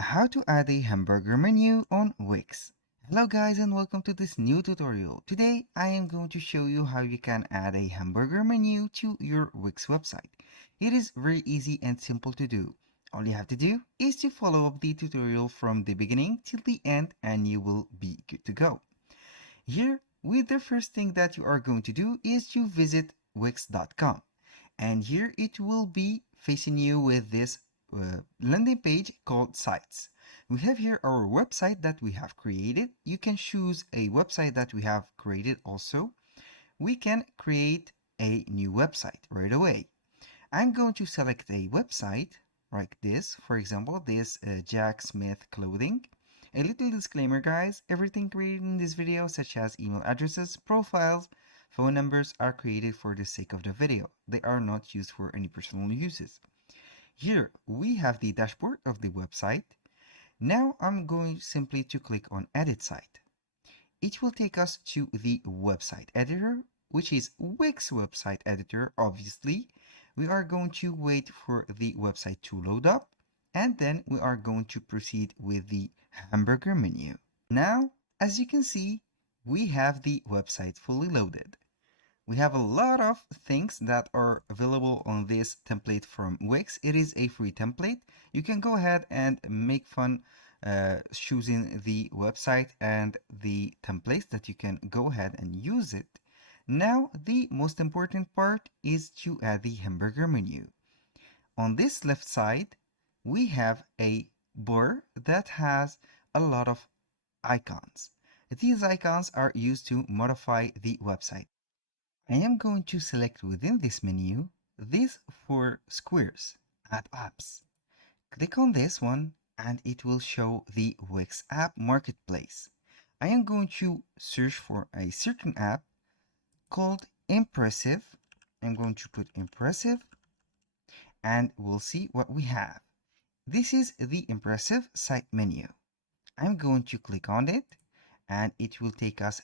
How to add a hamburger menu on Wix. Hello guys and welcome to this new tutorial. Today I am going to show you how you can add a hamburger menu to your Wix website. It is very easy and simple to do. All you have to do is to follow up the tutorial from the beginning till the end and you will be good to go. Here, with the first thing that you are going to do is to visit wix.com, and here it will be facing you with this landing page called sites. We have here our website that we have created. You can choose a website that we have created also. We can create a new website right away. I'm going to select a website like this, for example, this Jack Smith clothing. A little disclaimer guys, everything created in this video such as email addresses, profiles, phone numbers are created for the sake of the video. They are not used for any personal uses. Here we have the dashboard of the website. Now I'm going simply to click on edit site. It will take us to the website editor, which is Wix website editor obviously. We are going to wait for the website to load up and then we are going to proceed with the hamburger menu. Now, as you can see, we have the website fully loaded. We have a lot of things that are available on this template from Wix. It is a free template. You can go ahead and make fun choosing the website and the templates that you can go ahead and use it. Now, the most important part is to add the hamburger menu. On this left side, we have a bar that has a lot of icons. These icons are used to modify the website. I am going to select within this menu these four squares, Add Apps. Click on this one and it will show the Wix app marketplace. I am going to search for a certain app called Impressive. I'm going to put Impressive and we'll see what we have. This is the Impressive site menu. I'm going to click on it and it will take us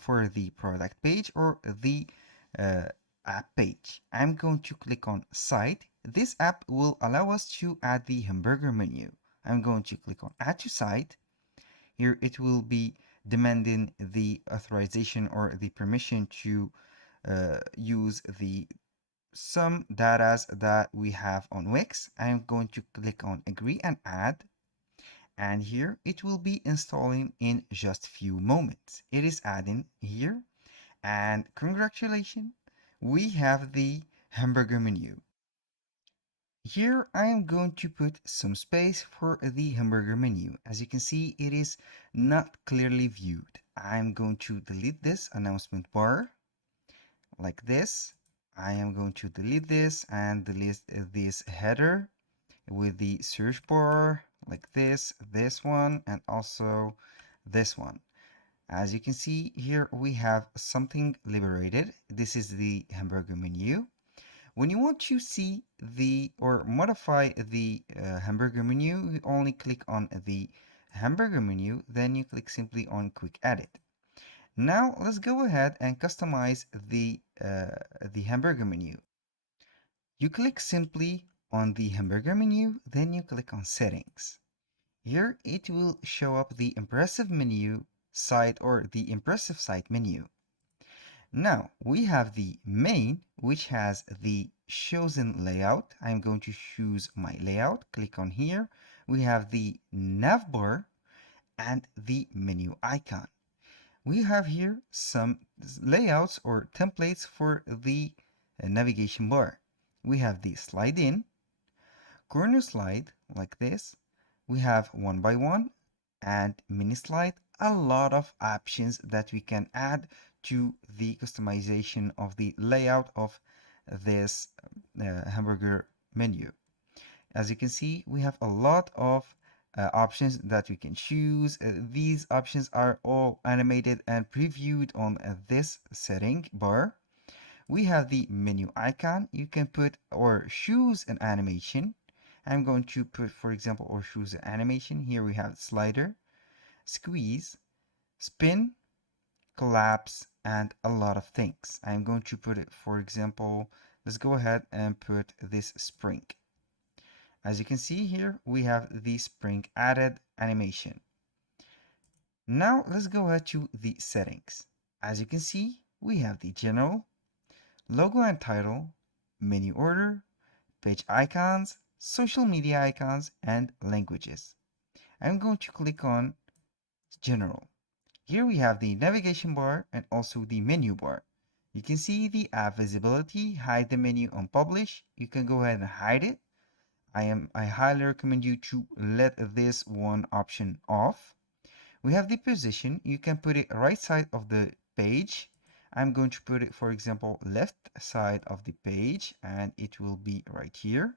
for the product page or the app page. I'm going to click on site. This app will allow us to add the hamburger menu. I'm going to click on add to site. Here it will be demanding the authorization or the permission to use some data that we have on Wix. I'm going to click on agree and add. And here it will be installing in just few moments. It is adding here, and congratulations, we have the hamburger menu. Here I am going to put some space for the hamburger menu. As you can see, it is not clearly viewed. I'm going to delete this announcement bar like this. I am going to delete this and delete this header with the search bar like this one, and also this one. As you can see here, we have something liberated. This is the hamburger menu. When you want to see the or modify the hamburger menu, you only click on the hamburger menu, then you click simply on quick edit. Now let's go ahead and customize the hamburger menu. You click simply on the hamburger menu, then you click on settings. Here it will show up the impressive menu site or the impressive site menu. Now we have the main, which has the chosen layout. I'm going to choose my layout, click on here. We have the nav bar and the menu icon. We have here some layouts or templates for the navigation bar. We have the slide in, corner slide like this. We have one by one and mini slide. A lot of options that we can add to the customization of the layout of this hamburger menu. As you can see, we have a lot of options that we can choose. These options are all animated and previewed on this setting bar. We have the menu icon. You can put or choose an animation. I'm going to put, for example, or choose an animation. Here we have slider, squeeze, spin, collapse, and a lot of things. I'm going to put it, for example, let's go ahead and put this spring. As you can see here, we have the spring added animation. Now let's go ahead to the settings. As you can see, we have the general, logo and title, menu order, page icons, social media icons, and languages. I'm going to click on general. Here we have the navigation bar and also the menu bar. You can see the app visibility, hide the menu on publish. You can go ahead and hide it. I highly recommend you to let this one option off. We have the position. You can put it right side of the page. I'm going to put it, for example, left side of the page, and it will be right here.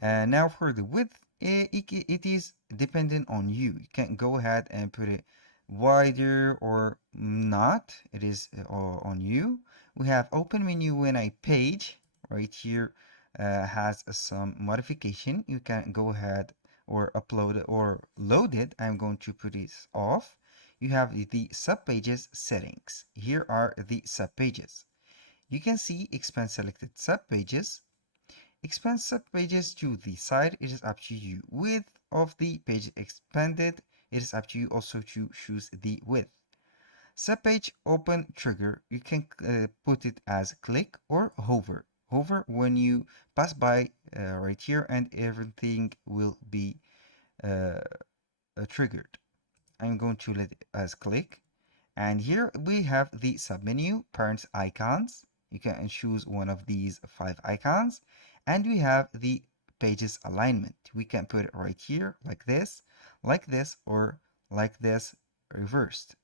Now for the width, it is dependent on you. You can go ahead and put it wider or not. It is on you. We have open menu when I page right here has some modification. You can go ahead or upload it or load it. I'm going to put this off. You have the subpages settings. Here are the subpages. You can see expand selected subpages. Expand subpages to the side, it is up to you. Width of the page expanded, it is up to you also to choose the width. Subpage open trigger, you can put it as click or hover. Hover when you pass by right here and everything will be triggered. I'm going to let it as click. And here we have the submenu, parents icons. You can choose one of these 5 icons. And we have the pages alignment. We can put it right here, like this, or like this, reversed.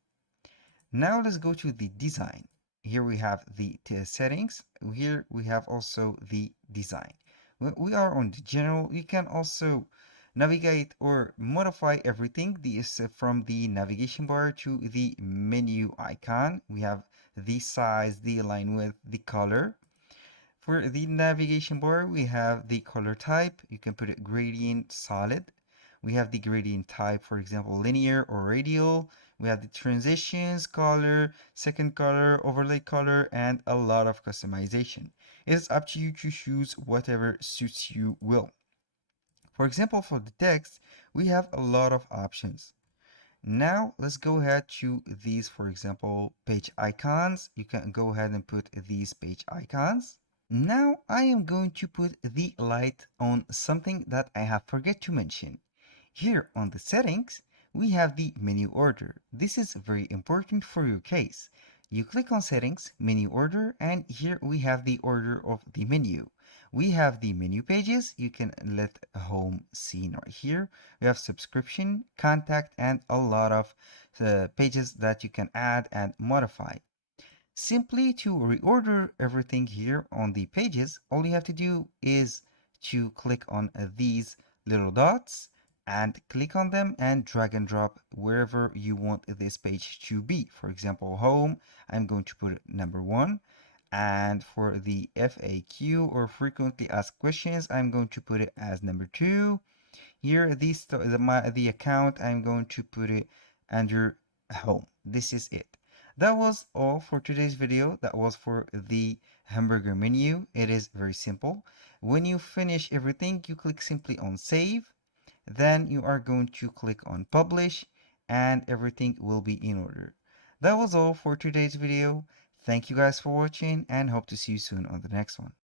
Now let's go to the design. Here we have the settings. Here we have also the design. We are on the general. You can also navigate or modify everything from the navigation bar to the menu icon. We have the size, the align width, the color. For the navigation bar, we have the color type. You can put it gradient, solid. We have the gradient type, for example, linear or radial. We have the transitions, color, second color, overlay color, and a lot of customization. It is up to you to choose whatever suits you will. For example, for the text, we have a lot of options. Now let's go ahead to these, for example, page icons. You can go ahead and put these page icons. Now I am going to put the light on something that I have forget to mention. Here on the settings, we have the menu order. This is very important for your case. You click on settings, menu order, and here we have the order of the menu. We have the menu pages. You can let home scene right here. We have subscription, contact, and a lot of pages that you can add and modify. Simply to reorder everything here on the pages, all you have to do is to click on these little dots and click on them and drag and drop wherever you want this page to be. For example, home, I'm going to put it number 1. And for the FAQ or frequently asked questions, I'm going to put it as number 2. Here, the account, I'm going to put it under home. This is it. That was all for today's video. That was for the hamburger menu. It is very simple. When you finish everything, you click simply on save. Then you are going to click on publish and everything will be in order. That was all for today's video. Thank you guys for watching and hope to see you soon on the next one.